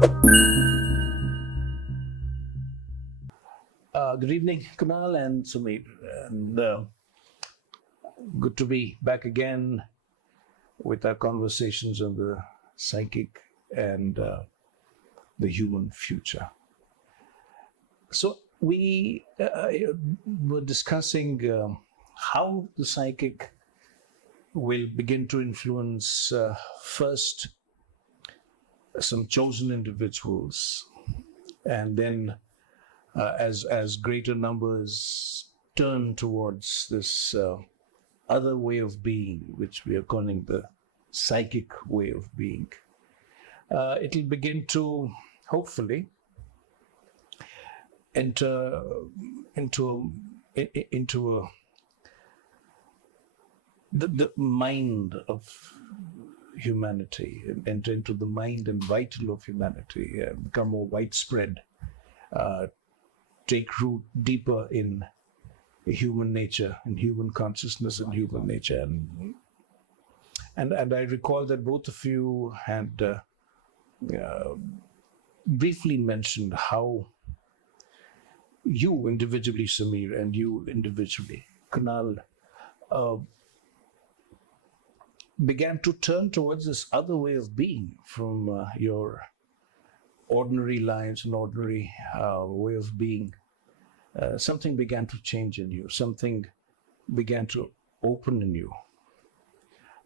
Good evening, Kunal and Sumit. And good to be back again with our conversations on the psychic and the human future. So, we were discussing how the psychic will begin to influence first some chosen individuals, and then as greater numbers turn towards this other way of being, which we are calling the psychic way of being, it'll begin to hopefully enter into the mind of humanity, enter into the mind and vital of humanity, become more widespread, take root deeper in human nature and human consciousness and human nature. And I recall that both of you had briefly mentioned how you individually, Samir, and you individually, Kunal, began to turn towards this other way of being from your ordinary lives and ordinary way of being. Something began to change in you. Something began to open in you.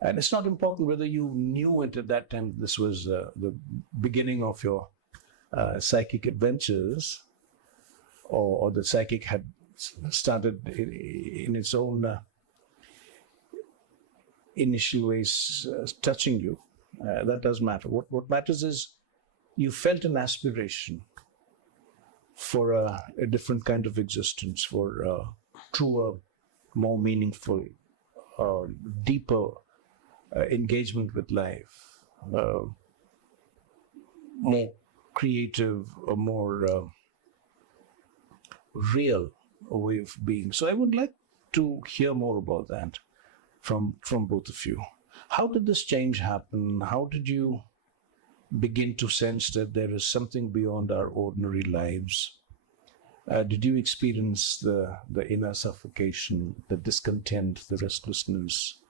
And it's not important whether you knew it at that time. This was the beginning of your psychic adventures, or the psychic had started in its own initial ways touching you. That doesn't matter. What matters is you felt an aspiration for a different kind of existence, for a truer, more meaningful, deeper engagement with life, more creative, a more real way of being. So I would like to hear more about that from both of you. How did this change happen? How did you begin to sense that there is something beyond our ordinary lives? Did you experience the inner suffocation, the discontent, the restlessness?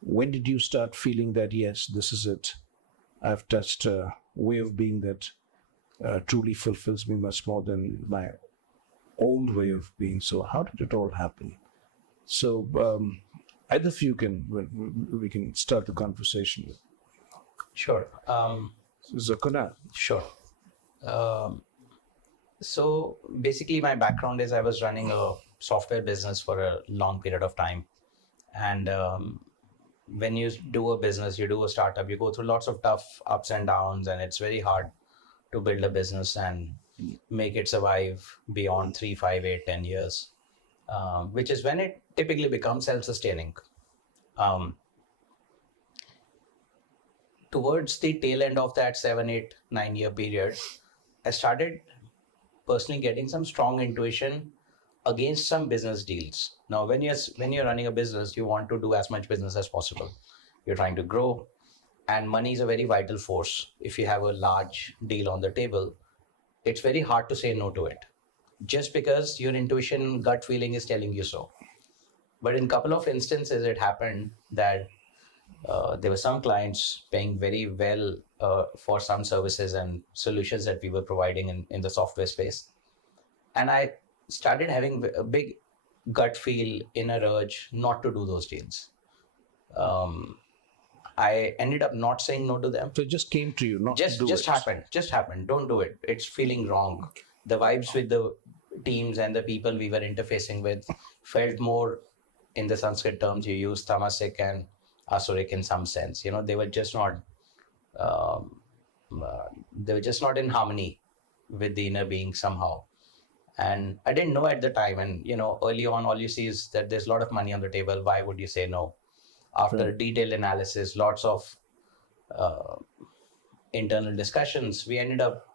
When did you start feeling that, yes, this is it? I've touched a way of being that truly fulfills me much more than my old way of being. So how did it all happen? So either of you we can start the conversation with. Sure. Kunal. Sure. So basically my background is I was running a software business for a long period of time. And when you do a business, you do a startup, you go through lots of tough ups and downs, and it's very hard to build a business and make it survive beyond 3, 5, 8, 10 years, which is when it typically becomes self-sustaining. Towards the tail end of that 7, 8, 9-year period, I started personally getting some strong intuition against some business deals. Now, when you're running a business, you want to do as much business as possible. You're trying to grow, and money is a very vital force. If you have a large deal on the table, it's very hard to say no to it, just because your intuition, gut feeling is telling you so. But in a couple of instances, it happened that there were some clients paying very well for some services and solutions that we were providing in the software space. And I started having a big gut feel, inner urge not to do those deals. I ended up not saying no to them. So it just came to you, Just happened. Don't do it. It's feeling wrong. The vibes with the teams and the people we were interfacing with felt more, in the Sanskrit terms you use, tamasic and asuric in some sense. They were just not in harmony with the inner being somehow. And I didn't know at the time. And, early on, all you see is that there's a lot of money on the table. Why would you say no? After detailed analysis, lots of internal discussions, we ended up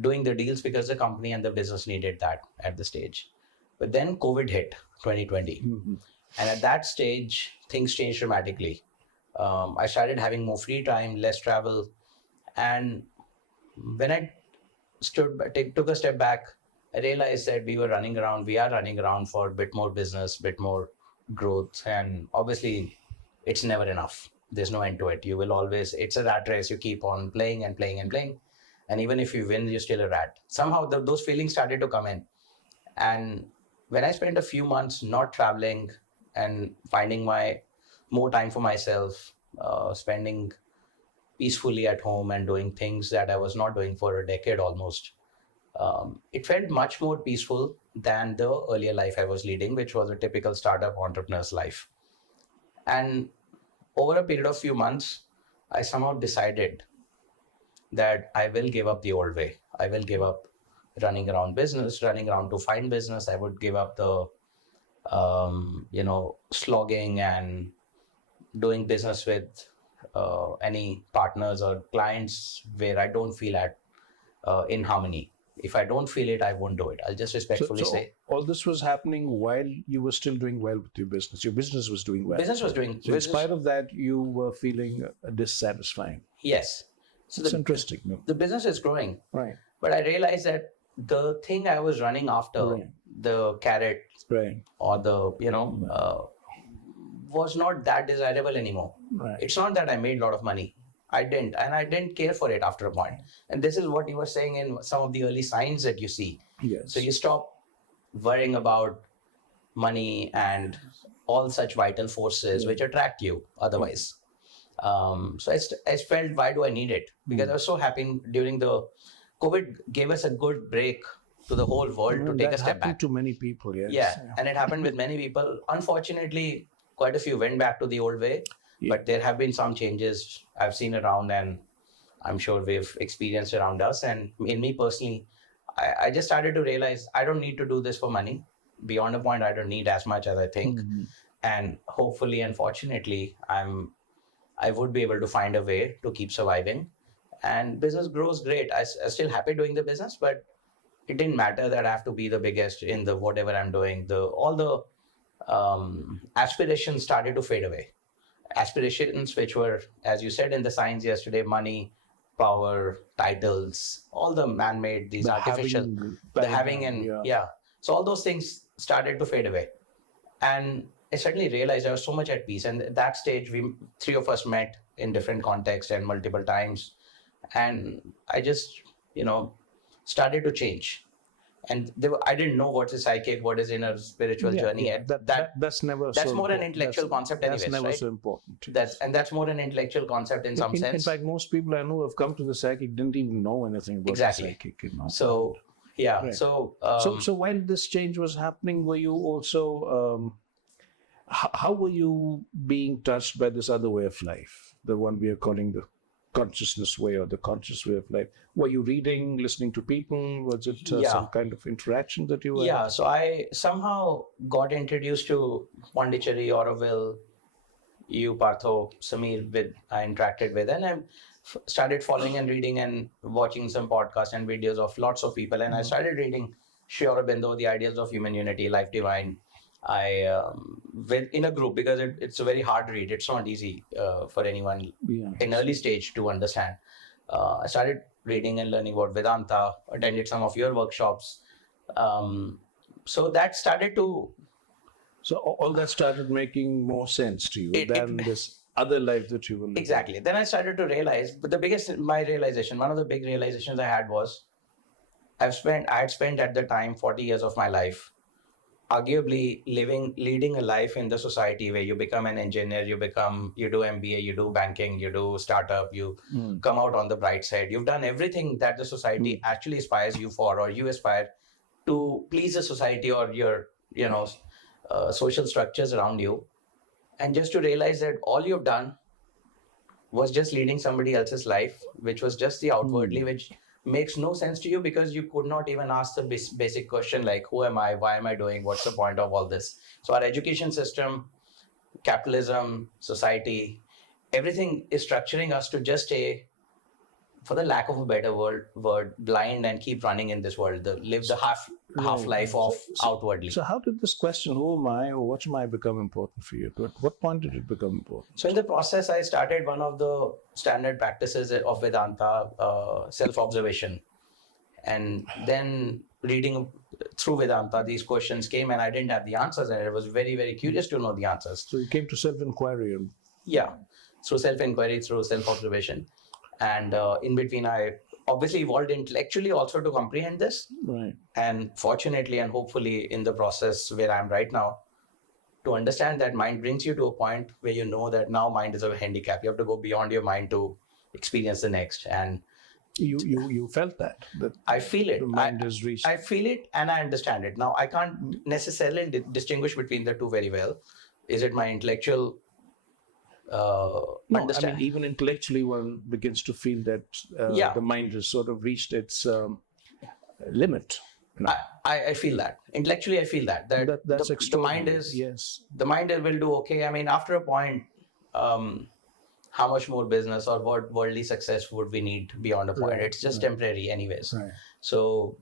doing the deals because the company and the business needed that at the stage. But then COVID hit 2020. Mm-hmm. And at that stage, things changed dramatically. I started having more free time, less travel, And when I took a step back, I realized that we are running around for a bit more business, bit more growth. And obviously, it's never enough. There's no end to it. You will always, it's a rat race. You keep on playing and playing and playing. And even if you win, you're still a rat. Somehow those feelings started to come in. And when I spent a few months not traveling and finding more time for myself, spending peacefully at home and doing things that I was not doing for a decade almost, it felt much more peaceful than the earlier life I was leading, which was a typical startup entrepreneur's life. And over a period of few months, I somehow decided that I will give up the old way. I will give up running around to find business. I would give up the, slogging and doing business with any partners or clients where I don't feel in harmony. If I don't feel it, I won't do it. I'll just respectfully say. All this was happening while you were still doing well with your business. Your business was doing well. Business was doing. So in spite of that, you were feeling dissatisfied. Yes. So it's interesting. No? The business is growing. Right. But I realized that the thing I was running after, the carrot, or the, was not that desirable anymore. Right. It's not that I made a lot of money. I didn't care for it after a point. And this is what you were saying in some of the early signs that you see. Yes. So you stop worrying about money and all such vital forces which attract you otherwise. So I felt, why do I need it? Because I was so happy during the COVID gave us a good break to the whole world to take a step back. That happened to many people, yes. Yeah, and it happened with many people. Unfortunately, quite a few went back to the old way. Yeah. But there have been some changes I've seen around, and I'm sure we've experienced around us. And in me personally, I just started to realize I don't need to do this for money. Beyond a point, I don't need as much as I think. Mm-hmm. And hopefully and fortunately, I would be able to find a way to keep surviving. And business grows great. I'm still happy doing the business, but it didn't matter that I have to be the biggest in the whatever I'm doing. All the aspirations started to fade away. Aspirations which were, as you said in the signs yesterday, money, power, titles, all the man-made, these artificial, So all those things started to fade away. And I suddenly realized I was so much at peace. And at that stage, three of us met in different contexts and multiple times. And I just, started to change. And I didn't know what is psychic, what is inner spiritual journey. Yeah. That's never. That's so more important. An intellectual concept, anyways. That's never right? so important. That's more an intellectual concept in some sense. In fact, most people I know who have come to the psychic didn't even know anything about the psychic. So yeah. Right. So while this change was happening, were you also? How were you being touched by this other way of life, the one we are calling the consciousness way or the conscious way of life? Were you reading, listening to people? Was it some kind of interaction that you were? Yeah, so I somehow got introduced to Pondicherry, Oroville, you, Partho, Samir, I interacted with, and I started following and reading and watching some podcasts and videos of lots of people. And I started reading Sri Aurobindo, The Ideals of Human Unity, Life Divine. I went in a group because it's a very hard read. It's not easy for anyone in early stage to understand. I started reading and learning about Vedanta, attended some of your workshops. So that started to... So all that started making more sense to you than this other life that you were living. Exactly. Then I started to realize, but one of the big realizations I had was, I had spent at the time 40 years of my life arguably leading a life in the society where you become an engineer, you do MBA, you do banking, you do startup, you come out on the bright side. You've done everything that the society actually aspires you for, or you aspire to please the society or your, social structures around you. And just to realize that all you've done was just leading somebody else's life, which was just the outwardly, which makes no sense to you because you could not even ask the basic question like, who am I? Why am I doing? What's the point of all this? So our education system, capitalism, society, everything is structuring us to just stay for the lack of a better word, blind and keep running in this world. Live the half life of outwardly. So how did this question, who am I or what am I, become important for you? At what point did it become important? So in the process, I started one of the standard practices of Vedanta, self-observation. And then reading through Vedanta, these questions came and I didn't have the answers, and I was very, very curious to know the answers. So you came to self-inquiry. Yeah, through self-inquiry, through self-observation. And in between, I obviously evolved intellectually also to comprehend this. Right. And fortunately and hopefully in the process where I'm right now, to understand that mind brings you to a point where you know that now mind is a handicap. You have to go beyond your mind to experience the next. And you felt that I feel it. The mind is reached. I feel it and I understand it. Now I can't necessarily distinguish between the two very well. Is it my intellectual understand? I mean, even intellectually, one begins to feel that the mind has sort of reached its limit. No. I feel that intellectually. I feel that that's the mind is the mind will do okay. I mean, after a point, how much more business or what worldly success would we need beyond a point? Right. It's just temporary, anyways. Right. So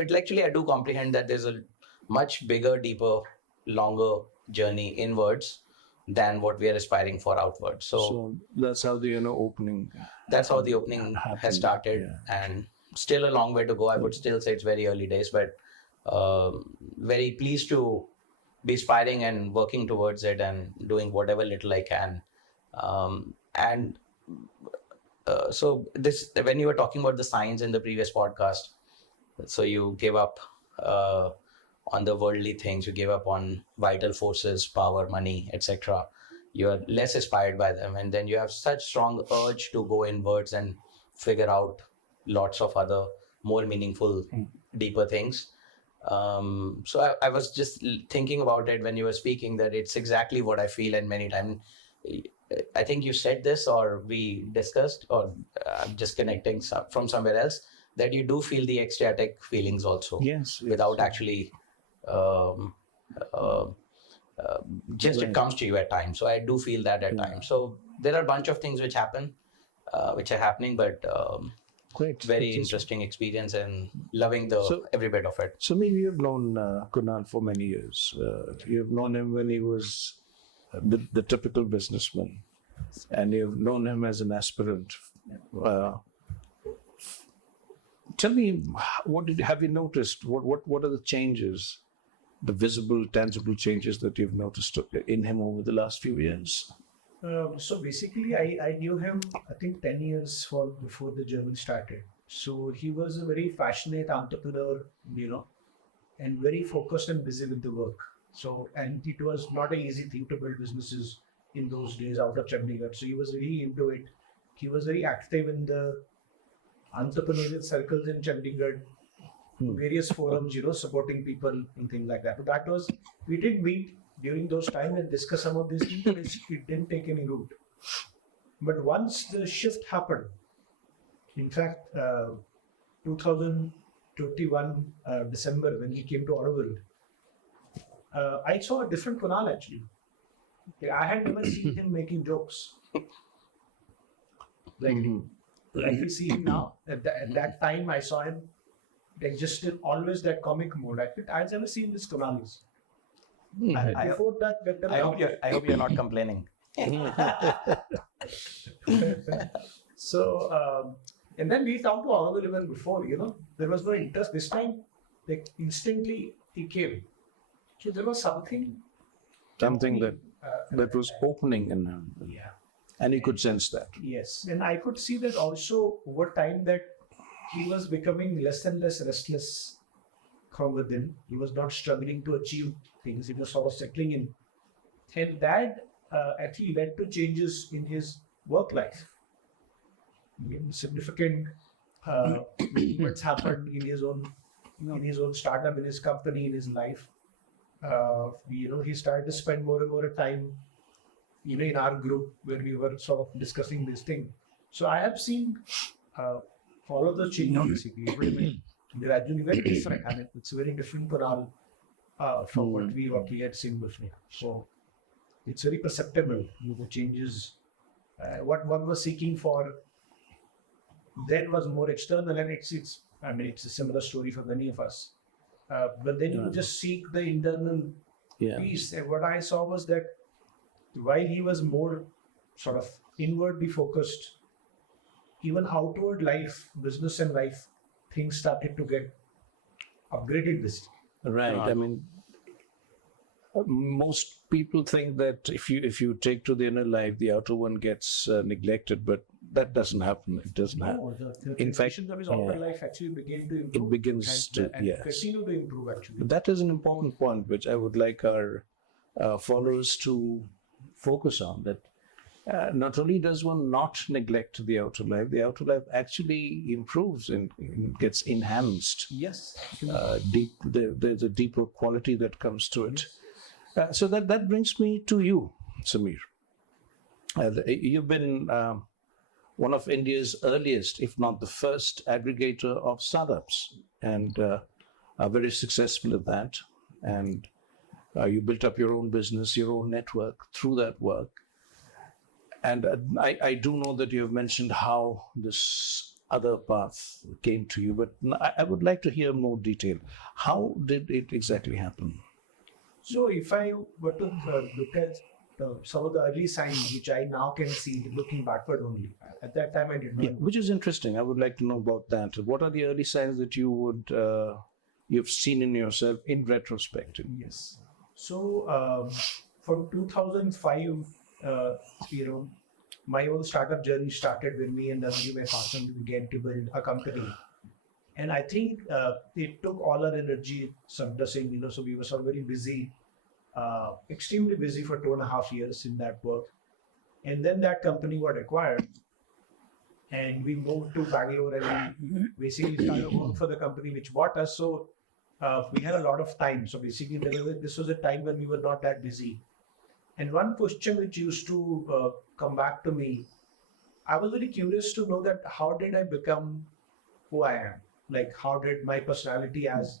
intellectually, I do comprehend that there's a much bigger, deeper, longer journey inwards than what we are aspiring for outwards. So that's how the opening. That's how the opening has started, and still a long way to go. I would still say it's very early days, but very pleased to be aspiring and working towards it and doing whatever little I can. So this, when you were talking about the signs in the previous podcast, so you gave up on the worldly things, you gave up on vital forces, power, money, etc. You are less inspired by them, and then you have such strong urge to go inwards and figure out lots of other more meaningful, deeper things. So I was just thinking about it when you were speaking, that it's exactly what I feel, and many times I think you said this or we discussed, or I'm just connecting from somewhere else, that you do feel the ecstatic feelings also. Yes. Without actually just it comes to you at times. So I do feel that at times. So there are a bunch of things which happen, which are happening, but great. Very interesting experience and loving every bit of it. So maybe you've known Kunal for many years. You've known him when he was the typical businessman, and you've known him as an aspirant. Tell me, have you noticed? What are the changes, the visible, tangible changes that you've noticed in him over the last few years? So basically, I knew him, I think 10 years before the journey started. So he was a very passionate entrepreneur, and very focused and busy with the work. So, and it was not an easy thing to build businesses in those days out of Chandigarh. So he was really into it. He was very active in the entrepreneurial circles in Chandigarh, various forums, supporting people and things like that. So we did meet during those times and discuss some of these things, but it didn't take any root. But once the shift happened, in fact, 2021 December, when he came to Oroville, I saw a different Kunal actually. I had never seen him making jokes. Like we see him now. At that time, I saw him just always that comic mode. I've never seen this Kunal. Before that, I hope you're not complaining. So, and then we talked to Oroville even before, there was no interest. This time, like instantly he came. So there was something that was opening in him. Yeah. And you could sense that. Yes. And I could see that also over time, that he was becoming less and less restless from within. He was not struggling to achieve things. He was sort of settling in. And that actually led to changes in his work life. Significant movements happened in his own startup, in his company, in his life. He started to spend more and more time, in our group where we were sort of discussing this thing. So I have seen all of the changes basically. Gradually very different. I mean, it's a very different Kunal from what we had seen before. So it's very perceptible, the changes. What one was seeking for then was more external, and it's I mean, it's a similar story for many of us. But then you just seek the internal peace. And what I saw was that while he was more sort of inwardly focused, even outward life, business and life, things started to get upgraded this. Right. I mean, most people think that if you take to the inner life, the outer one gets neglected, but that doesn't happen. It doesn't happen. No, the In fact, conditions of his outer life actually began to improve. it begins to, and yes. continue to improve actually. That is an important point, which I would like our followers to focus on. That not only does one not neglect the outer life actually improves and gets enhanced. Yes. There's a deeper quality that comes to it. So that brings me to you, Samir. You've been one of India's earliest, if not the first, aggregator of startups, and are very successful at that. And you built up your own business, your own network through that work. And I do know that you have mentioned how this other path came to you, but I would like to hear more detail. How did it exactly happen? So if I were to look at some of the early signs, which I now can see looking backward only, at that time I did not. Yeah, which is interesting. I would like to know about that. What are the early signs that you've seen in yourself in retrospect? Yes. So from 2005, my whole startup journey started when me and my partner began to build a company. And I think it took all our energy, so we were sort of very busy, extremely busy for 2.5 years in that work. And then that company got acquired and we moved to Bangalore and we basically started work for the company which bought us. So we had a lot of time. So basically this was a time when we were not that busy. And one question which used to come back to me, I was very curious to know that how did I become who I am? Like how did my personality, as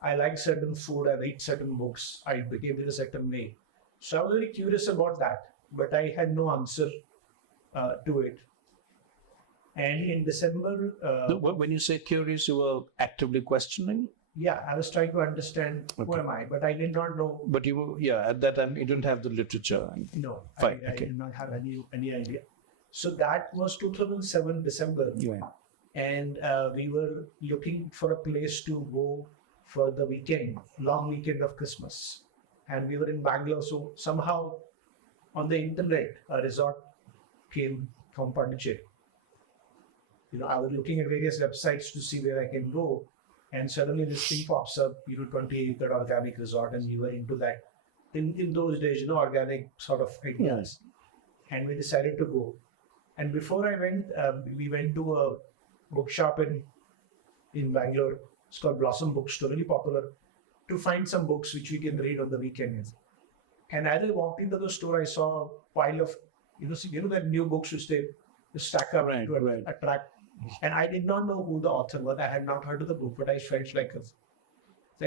I like certain food, I read certain books, I became in a certain way. So I was very curious about that, but I had no answer to it. And in December... when you say curious, you were actively questioning? Yeah, I was trying to understand who am I, but I did not know. But you were, at that time, you didn't have the literature. No, Fine, I did not have any idea. So that was 2007, December. Yeah. And we were looking for a place to go for the weekend, long weekend of Christmas. And we were in Bangalore, so somehow on the internet, a resort came from Pondicherry. I was looking at various websites to see where I can go. And suddenly this thing pops up, 20-acre organic resort, and we were into that. In those days, organic sort of ideas. And we decided to go. And before I went, we went to a bookshop in Bangalore. It's called Blossom Bookstore, really popular, to find some books which we can read on the weekend. And as I walked into the store, I saw a pile of, that new books which they stack up to attract. And I did not know who the author was. I had not heard of the book, but I felt like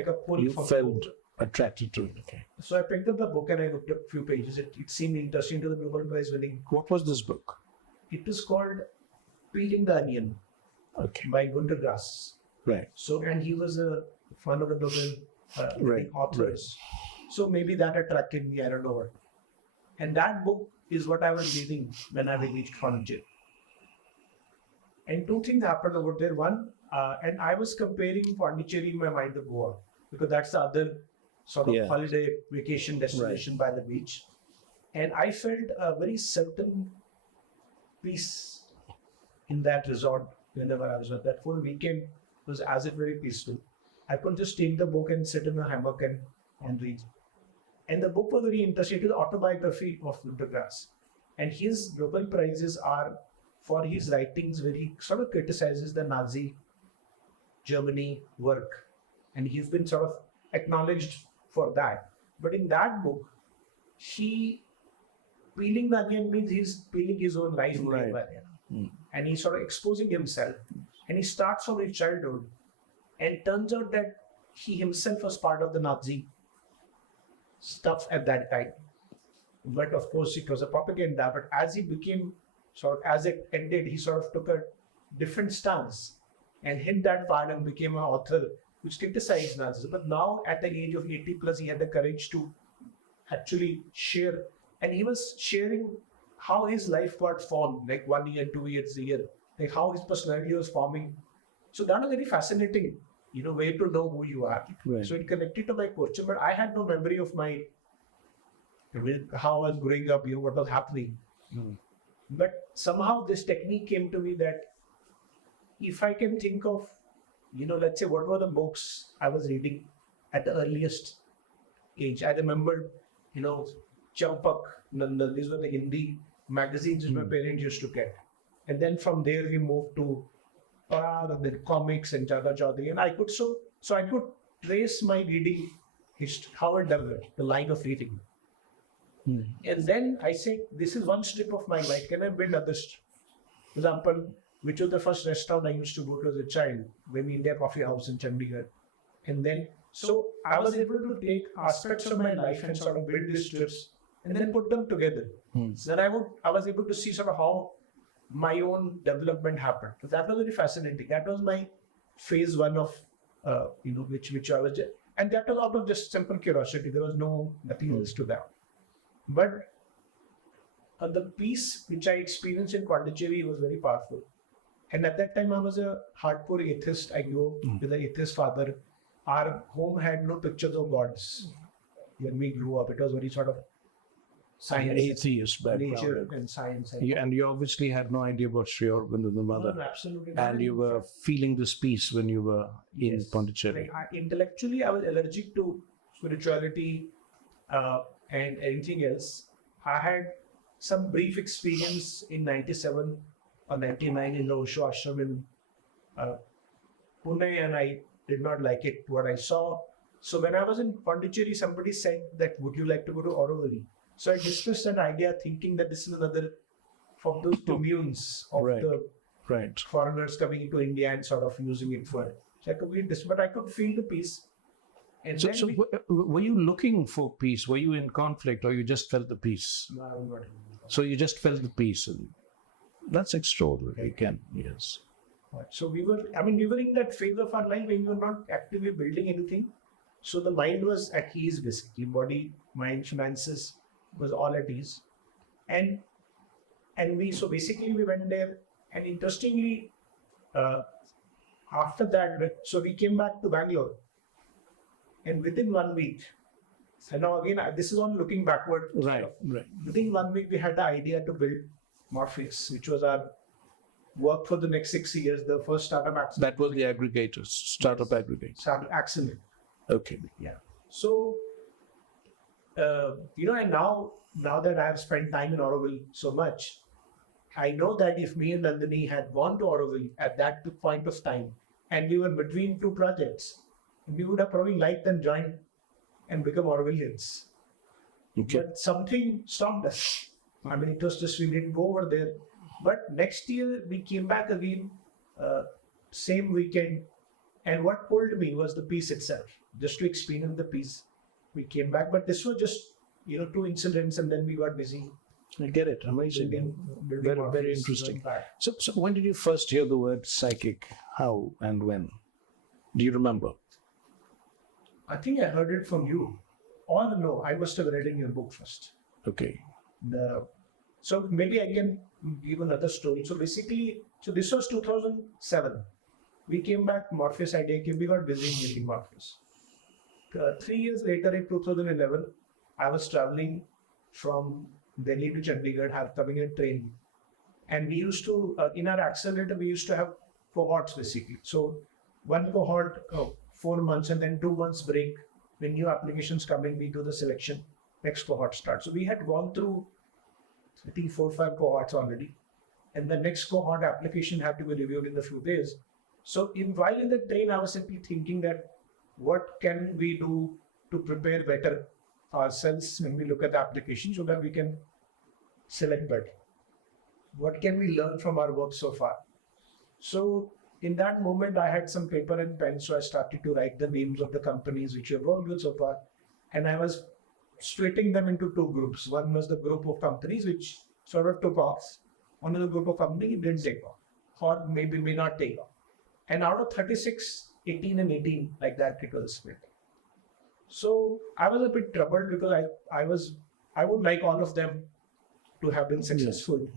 a pull. You felt attracted to it. Okay. So I picked up the book and I looked at a few pages. It seemed interesting to the Nobel Prize winning. What was this book? It is called Peeling the Onion by Gunter Grass. Right. So, and he was one of the Nobel authors. Right. So maybe that attracted me, I don't know what. And that book is what I was reading when I reached Pondicherry. And two things happened over there. One, and I was comparing Pondicherry in my mind to Goa, because that's the other sort of holiday vacation destination by the beach. And I felt a very certain peace in that resort whenever I was there. That whole weekend was as if very peaceful. I could just take the book and sit in a hammock and read. And the book was very interesting. It was autobiography of Gunter Grass. And his Nobel Prizes are for his writings where he sort of criticizes the Nazi Germany work. And he's been sort of acknowledged for that. But in that book, peeling the onion means he's peeling his own life. Right. And he's sort of exposing himself. And he starts from his childhood. And turns out that he himself was part of the Nazi stuff at that time. But of course, it was a propaganda. But as he became as it ended, he sort of took a different stance and hit that part and became an author which criticized Nazis. But now at the age of 80 plus, he had the courage to actually share, and he was sharing how his life got formed, like 1 year, 2 years a year, like how his personality was forming. So that was very fascinating, way to know who you are. Right. So it connected to my question, but I had no memory of how I was growing up, what was happening. But somehow this technique came to me that if I can think of, let's say what were the books I was reading at the earliest age. I remembered, Champak, Nandan, these were the Hindi magazines which my parents used to get. And then from there we moved to the comics and Jada Chaudhary. And I could trace my reading history, how it developed, the line of reading. And then I said, this is one strip of my life. Can I build other strip? For example, which was the first restaurant I used to go to as a child, maybe India Coffee House in Chandigarh. And then, so I was able to take aspects of my life and sort of build these strips and then put them together. So then I was able to see sort of how my own development happened. So that was very fascinating. That was my phase one of, which I was, and that was out of just simple curiosity. There was nothing else to that. But the piece which I experienced in Pondicherry was very powerful. And at that time, I was a hardcore atheist. I grew up with an atheist father. Our home had no pictures of gods when we grew up. It was very sort of science, atheist background. nature and science. And you obviously had no idea about Sri Aurobindo, the mother. No, absolutely not. And you were feeling this peace when you were in Pondicherry. Intellectually, I was allergic to spirituality and anything else. I had some brief experience in 97 or 99 in the Osho ashram in Pune, and I did not like it, what I saw. So when I was in Pondicherry, somebody said that, would you like to go to Oroville? So I discussed an idea thinking that this is another from those communes of the foreigners coming into India and sort of using it for. So I could read this, but I could feel the peace. And So were you looking for peace? Were you in conflict, or you just felt the peace? No, I was not. So you just felt the peace. And that's extraordinary. Yes. So we were in that phase of our life when we were not actively building anything. So the mind was at ease, basically. Body, mind, finances was all at ease. And we went there, and interestingly, after that, so we came back to Bangalore. And within 1 week, and now again, this is on looking backward. Right. Within 1 week, we had the idea to build Morpheus, which was our work for the next 6 years, the first startup accelerator. That was the aggregator, startup aggregator. Startup accelerator. Okay. Yeah. So, and now that I have spent time in Oroville so much, I know that if me and Nandini had gone to Oroville at that point of time, and we were between two projects, we would have probably liked and joined and become Orovillians. Okay. But something stopped us. It was just we didn't go over there. But next year we came back again, same weekend. And what pulled me was the piece itself, just to experience the piece. We came back, but this was just, 2 incidents, and then we got busy. I get it. Amazing. Building Very interesting. So when did you first hear the word psychic? How and when? Do you remember? I think I heard it from you. Or no, I must have read in your book first. Okay. So maybe I can give another story. So basically, this was 2007. We came back, Morpheus idea came, we got busy making Morpheus. 3 years later, in 2011, I was traveling from Delhi to Chandigarh, coming in train. And we used to, in our accelerator, we used to have cohorts basically. So one cohort, 4 months, and then 2 months break. When new applications come in, we do the selection, next cohort starts. So we had gone through, I think 4 or 5 cohorts already. And the next cohort application had to be reviewed in a few days. So while in the train, I was simply thinking that what can we do to prepare better ourselves when we look at the application so that we can select better? What can we learn from our work so far? So in that moment, I had some paper and pen, so I started to write the names of the companies which we have worked with so far. And I was splitting them into 2 groups. One was the group of companies which sort of took off. One of the group of companies didn't take off. or maybe may not take off. And out of 36, 18 and 18, like that, it was split. So I was a bit troubled because I would like all of them to have been successful.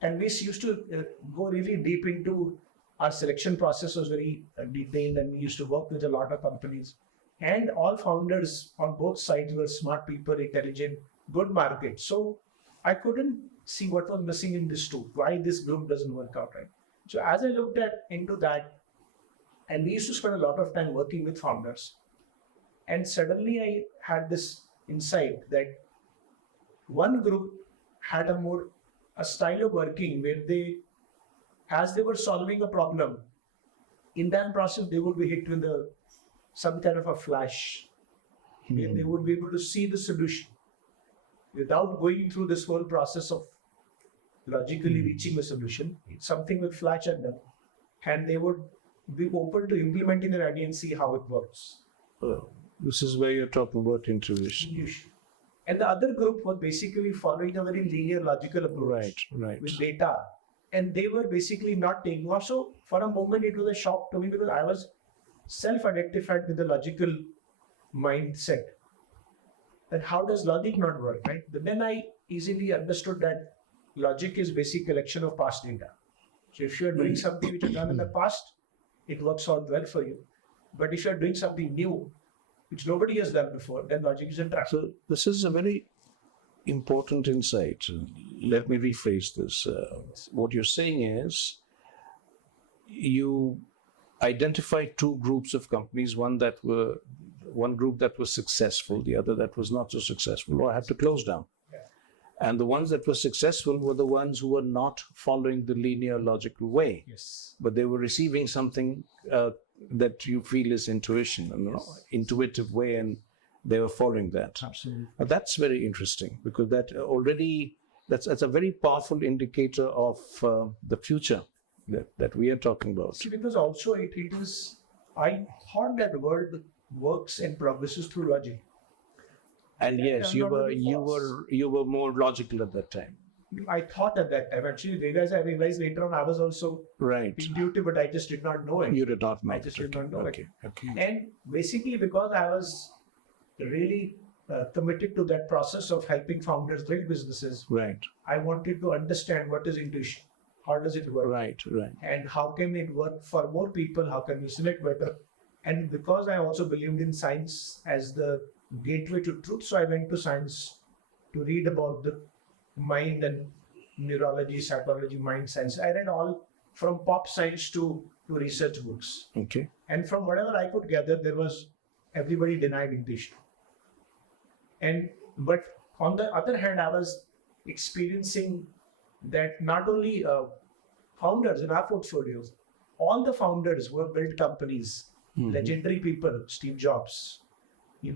And we used to go really deep into our selection process was very detailed, and we used to work with a lot of companies. And all founders on both sides were smart people, intelligent, good market. So I couldn't see what was missing in this two, why this group doesn't work out right. So as I looked into that, and we used to spend a lot of time working with founders, and suddenly I had this insight that one group had a style of working where as they were solving a problem, in that process they would be hit with some kind of a flash, where they would be able to see the solution without going through this whole process of logically reaching a solution. Something will flash at them, and they would be open to implementing their idea and see how it works. This is where you're talking about intuition. And the other group was basically following a very linear, logical approach with data. And they were basically not taking off. So for a moment, it was a shock to me because I was self-identified with the logical mindset. That how does logic not work, right? But then I easily understood that logic is basic collection of past data. So if you're doing something which is done in the past, it works out well for you. But if you're doing something new, which nobody has done before, then logic is in track. So this is a very important insight. Let me rephrase this. What you're saying is you identified two groups of companies, one group that was successful, the other that was not so successful, or had to close down. And the ones that were successful were the ones who were not following the linear logical way. Yes. But they were receiving something that you feel is intuition, intuitive way, and they were following that. Absolutely. That's very interesting because that's a very powerful indicator of the future that we are talking about. See, because also it is, I thought that the world works and progresses through logic. And yes, you were more logical at that time. I thought at that time. Actually, I realized later on I was also intuitive, but I just did not know it. You did not know. I just did not know it. Okay. And basically, because I was really committed to that process of helping founders build businesses, I wanted to understand what is intuition, how does it work, and how can it work for more people, how can we select better. And because I also believed in science as the gateway to truth, so I went to science to read about the mind and neurology, psychology, mind science. I read all from pop science to research books. Okay. And from whatever I could gather, everybody denied intuition. But on the other hand, I was experiencing that not only founders in our portfolios, all the founders who have built companies, legendary people, Steve Jobs,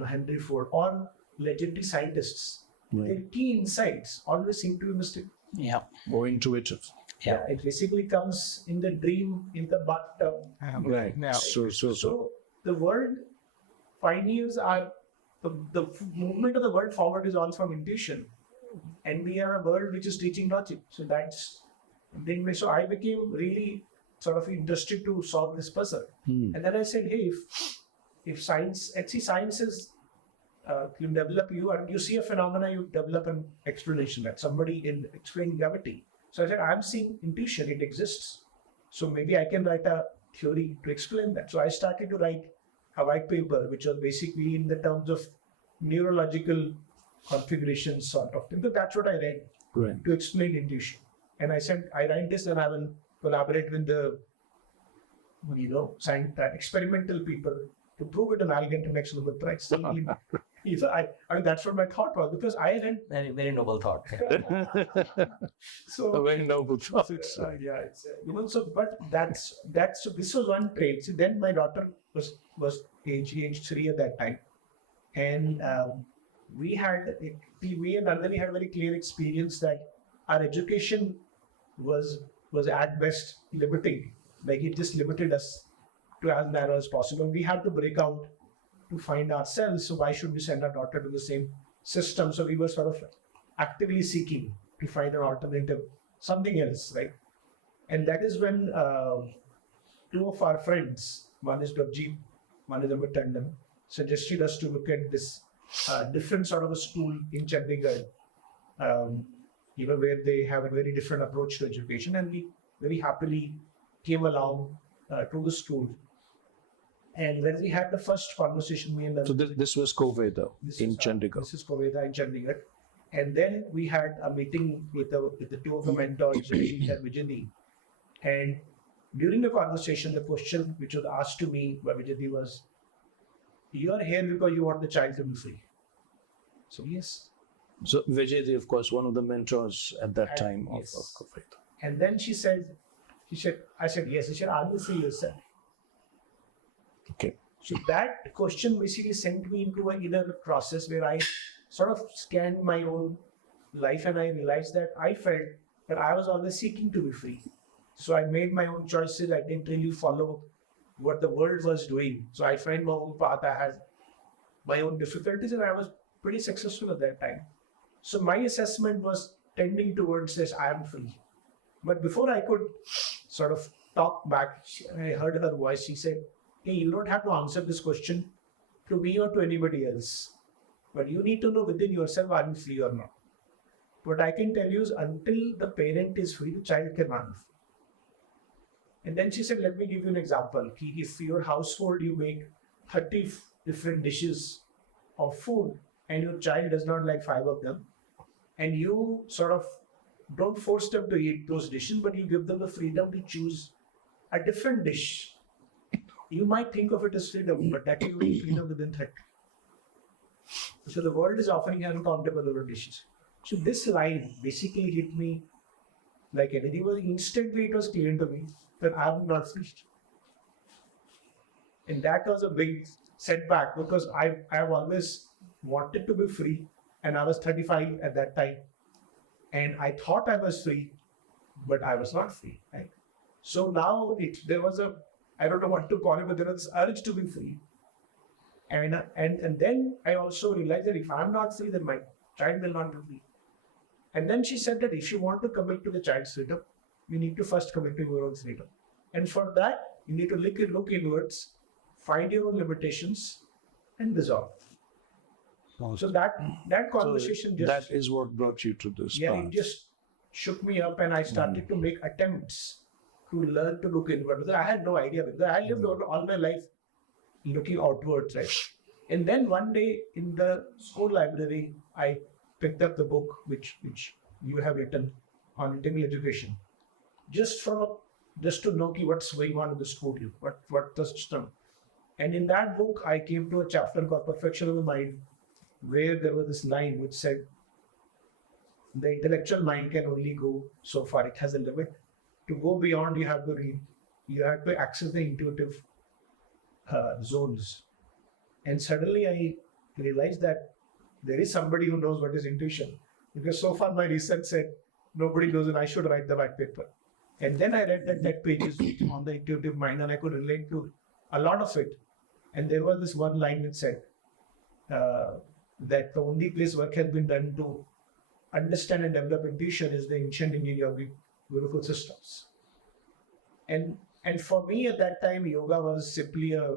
Henry Ford, or legendary scientists, their key insights always seem to be mistaken. Yeah. Or intuitive. Yeah. It basically comes in the dream, in the bathtub. Right. Now, So the world pioneers are the movement of the world forward is all from intuition, and we are a world which is teaching logic. So so I became really sort of interested to solve this puzzle. And then I said, hey, if science is you develop you see a phenomena, you develop an explanation. That somebody explained gravity. So I said, I'm seeing intuition, it exists. So maybe I can write a theory to explain that. So I started to write a white paper, which was basically in the terms of neurological configurations sort of thing. So that's what I read to explain intuition. And I said, I write this and I will collaborate with the experimental people to prove it, and I'll get an X Nobel Prize. So I mean, that's what my thought was, because I read Very, very noble thought. so a very noble thought. but this was one trait. So then my daughter was age 3 at that time, and we and Nandini had a very clear experience that our education was at best limiting. Like it just limited us to as narrow as possible. We had to break out to find ourselves. So why should we send our daughter to the same system? So we were sort of actively seeking to find an alternative, something else, right? And that is when two of our friends, one is Dobji, one is Amit Tandon, suggested us to look at this different sort of a school in Chandigarh, where they have a very different approach to education. And we very happily came along to the school. And when we had the first conversation, me and So this was Coveda in Chandigarh. This is Coveda in Chandigarh. And then we had a meeting with the two of the mentors, Jaydeep and Vijay. And during the conversation, the question which was asked to me by Vijay was, "You are here because you want the child to be free." So yes. So Vijay, of course, one of the mentors at that time yes. of Coveda. And then she said, I said, yes. She said, "Are you free yourself?" Okay. So that question basically sent me into an inner process where I sort of scanned my own life, and I realized that I felt that I was always seeking to be free. So I made my own choices. I didn't really follow what the world was doing. So I found my own path. I had my own difficulties, and I was pretty successful at that time. So my assessment was tending towards this, I am free. But before I could sort of talk back, I heard her voice. She said, "Hey, you don't have to answer this question to me or to anybody else. But you need to know within yourself, are you free or not? What I can tell you is until the parent is free, the child cannot be free." And then she said, "Let me give you an example. If your household, you make 30 different dishes of food and your child does not like 5 of them, and you sort of don't force them to eat those dishes, but you give them the freedom to choose a different dish. You might think of it as freedom, but that will be freedom within threat. So the world is offering uncountable number of dishes." So this line basically hit me like anything. Instantly it was clear to me that I am not free. And that was a big setback because I have always wanted to be free, and I was 35 at that time. And I thought I was free, but I was not free. Right? So now there was I don't know what to call it, but there was this urge to be free. And then I also realized that if I'm not free, then my child will not be free. And then she said that if you want to commit to the child's freedom, you need to first commit to your own freedom. And for that, you need to look inwards, find your own limitations, and dissolve. So that conversation that is what brought you to this path. It just shook me up, and I started to make attempts to learn to look inward. I had no idea, because I lived all my life looking outwards, right? And then one day in the school library, I picked up the book which you have written on integral education, just to know what's going on in the school, what the system. And in that book, I came to a chapter called Perfection of the Mind, where there was this line which said, the intellectual mind can only go so far. It has a limit. To go beyond, you have to read. You have to access the intuitive zones. And suddenly I realized that there is somebody who knows what is intuition. Because so far my research said nobody knows, and I should write the white paper. And then I read that pages on the intuitive mind, and I could relate to a lot of it. And there was this one line which said that the only place work has been done to understand and develop intuition is the ancient Indian yogic beautiful systems. And for me at that time, yoga was simply a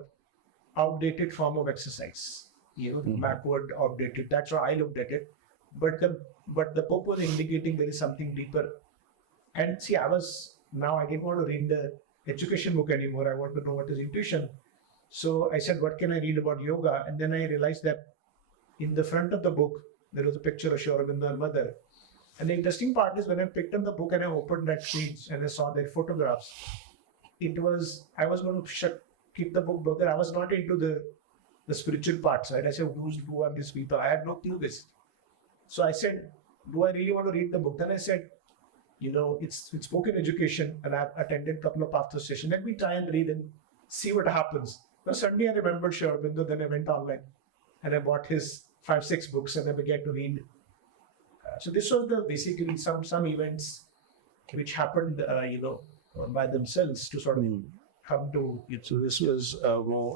outdated form of exercise. Backward, outdated. That's how I looked at it. But the book was indicating there is something deeper. And see, I didn't want to read the education book anymore. I want to know what is intuition. So I said, what can I read about yoga? And then I realized that in the front of the book, there was a picture of Sri Aurobindo and Mother. And the interesting part is when I picked up the book and I opened that page and I saw their photographs, I was going to keep the book there. I was not into the spiritual parts, right? I said, who are these people? I had no clue this. So I said, do I really want to read the book? Then I said, it's spoken education, and I've attended a couple of Partho sessions. Let me try and read and see what happens. Now suddenly I remembered Sri Aurobindo, then I went online and I bought his 5-6 books and I began to read. So this was basically some events which happened, by themselves to sort of come to. So this was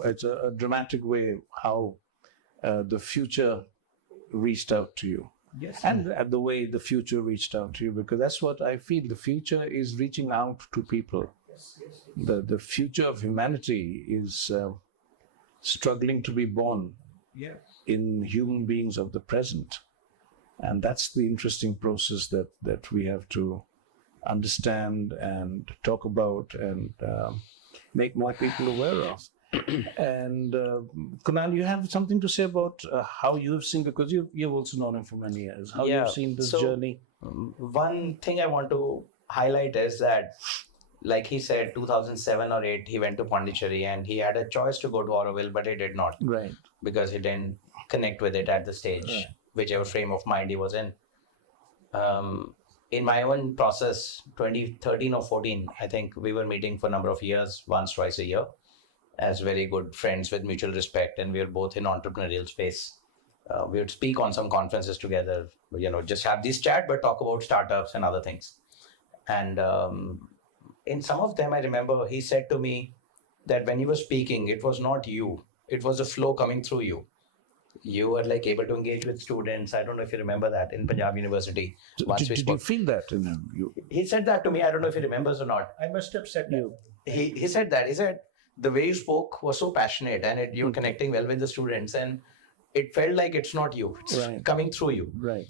it's a dramatic way how the future reached out to you. Yes. and the way the future reached out to you, because that's what I feel. The future is reaching out to people. Yes. The future of humanity is struggling to be born Yeah. in human beings of the present. And that's the interesting process that we have to understand and talk about and make more people aware of. And Kunal, you have something to say about how you've seen, because you've also known him for many years, how Yeah, you've seen this so- journey. One thing I want to highlight is that, like he said, 2007 or 8, he went to Pondicherry and he had a choice to go to Oroville, but he did not Right. because he didn't connect with it at the stage, Right. whichever frame of mind he was in. In my own process, 2013 or 14, I think we were meeting for a number of years, once, twice a year, as very good friends with mutual respect, and we were both in entrepreneurial space. We would speak on some conferences together, just have this chat, but talk about startups and other things. And in some of them, I remember he said to me that when you were speaking, it was not you, it was a flow coming through you. You were like able to engage with students. I don't know if you remember that in Punjab University. Once we Did you spoke. feel that in him? He said that to me. I don't know if he remembers or not. I must have said that. He said that. He said the way you spoke was so passionate and you were connecting well with the students, and it felt like it's not you. It's Right. coming through you. Right.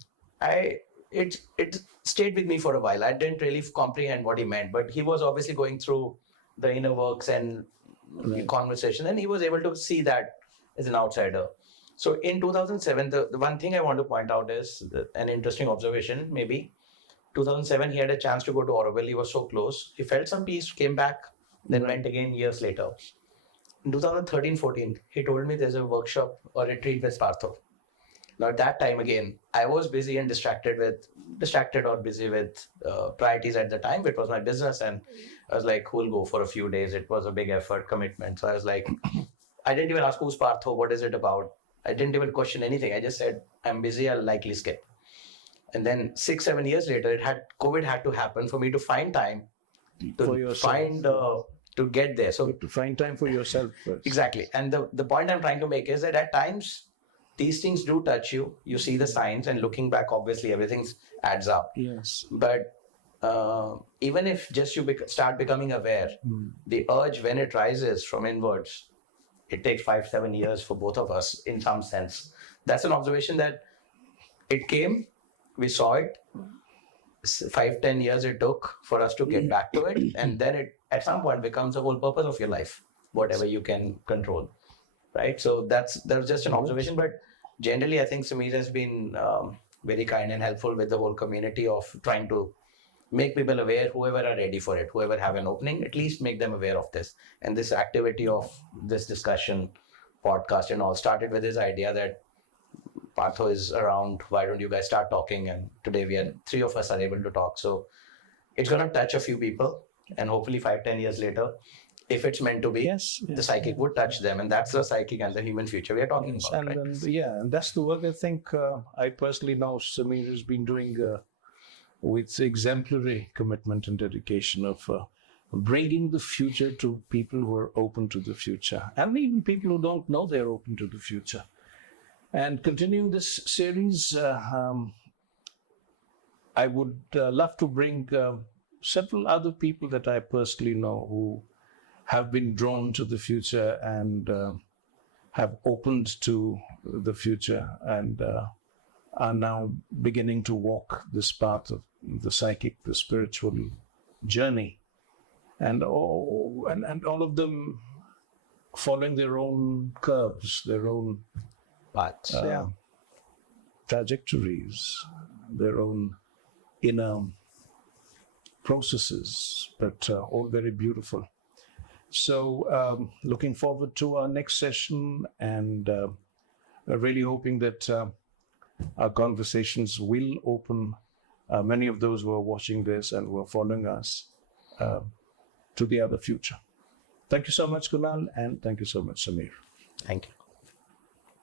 It stayed with me for a while. I didn't really comprehend what he meant, but he was obviously going through the inner works and conversation, and he was able to see that as an outsider. So in 2007, the one thing I want to point out is an interesting observation. Maybe 2007, he had a chance to go to Oroville. He was so close. He felt some peace, came back, then went again years later. In 2013-14, he told me there's a workshop or retreat with Partho. Now at that time again, I was busy and distracted or busy with priorities at the time. It was my business, and I was like, who'll go for a few days? It was a big effort, commitment. So I was like, I didn't even ask who's Partho, what is it about? I didn't even question anything. I just said, I'm busy, I'll likely skip. And then 6-7 years later, COVID had to happen for me to find time For to yourself. to get there. So To find time for yourself first. exactly. And the point I'm trying to make is that at times, these things do touch you. You see the signs, and looking back, obviously, everything adds up. Yes. But even if just you start becoming aware, the urge, when it rises from inwards, it takes 5-7 years for both of us in some sense. That's an observation that it came, we saw it, 5-10 years it took for us to get back to it. And then it at some point becomes the whole purpose of your life, whatever you can control. Right. So that was just an observation. But generally, I think Sameer has been very kind and helpful with the whole community of trying to make people aware, whoever are ready for it, whoever have an opening, at least make them aware of this. And this activity of this discussion, podcast and all started with his idea that Partho is around, why don't you guys start talking? And today 3 of us are able to talk. So it's going to touch a few people, and hopefully 5-10 years later, if it's meant to be, Yes. the psychic would touch them. And that's the psychic and the human future we are talking about. Right? And that's the work I think I personally know Sameer has been doing with exemplary commitment and dedication of bringing the future to people who are open to the future, and even people who don't know they're open to the future. And continuing this series, I would love to bring several other people that I personally know who have been drawn to the future and have opened to the future and are now beginning to walk this path of the psychic, the spiritual journey, and all of them following their own curves, their own Paths. trajectories, their own inner processes, but all very beautiful. So looking forward to our next session, and really hoping that our conversations will open many of those who are watching this and who are following us to the other future. Thank you so much, Kunal, and thank you so much, Sameer. Thank you.